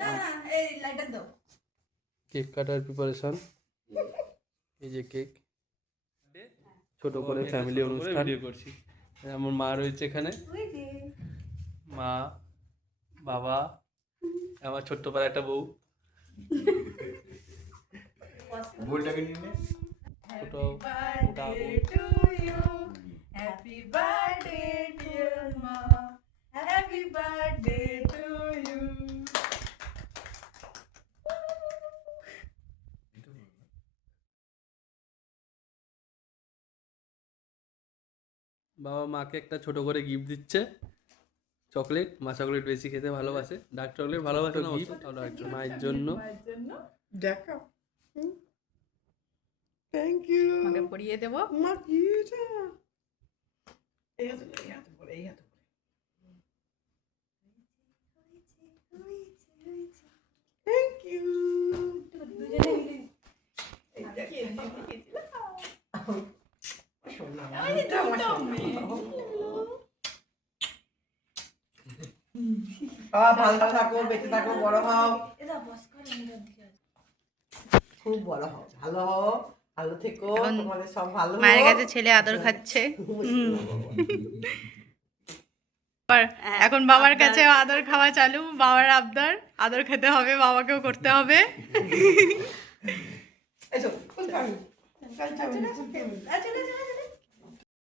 না না এই লাইটার দাও। কেক কাটার প্রিপারেশন, এই যে কেক, ছোট করে ফ্যামিলি অনুষ্ঠান করছি। আমার মা রয়েছে এখানে, ওই যে মা, বাবা, আমার ছোট্ট পাড়া একটা বউ, বউটাকে নিয়ে নে। ছোট birthday to you, happy birthday dear মা, হ্যাপি বার্থডে টু ইউ। বাবা মাকে একটা ছোট করে গিফট দিচ্ছে, চকলেট। মা চকলেট বেশি খেতে ভালোবাসে, ডার্ক চকলেট ভালোবাসে না, গিফট মায়ের জন্য। দেখো, থ্যাংক ইউ। আমাকে পরিয়ে দেবো। মা কি এটা? এই হাতে ধরে, এই হাতে পরে, এই হাতে পরে। Thank you. ভালো থাকো, বেঁচে থাকো, বড় হও, খুব বড় হও, ভালো হও, ভালো থেকো, তোমাদের সব ভালো হোক। মায়ের কাছে ছেলে আদর খাচ্ছে। এখন বাবার কাছে আদর খাওয়া চালু। বাবার আবদার, আদর খেতে হবে, বাবাকেও করতে হবে। এসো, কোন খাবি?